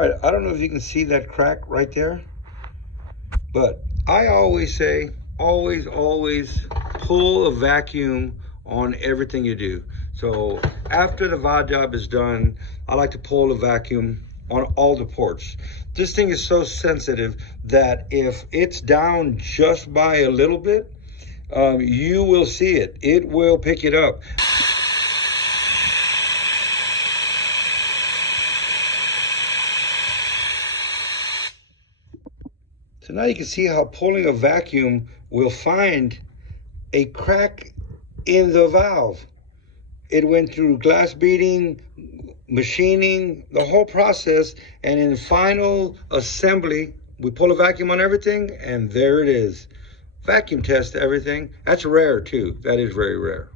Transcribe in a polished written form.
right, I don't know if you can see that crack right there, but I always say, always pull a vacuum on everything you do. So after the valve job is done, I like to pull a vacuum on all the ports. This thing is so sensitive that if it's down just by a little bit, you will see it. It will pick it up. So now you can see how pulling a vacuum will find a crack in the valve. It went through glass beading, machining, the whole process, and in final assembly, we pull a vacuum on everything, and there it is. Vacuum test everything. That's rare too. That is very rare.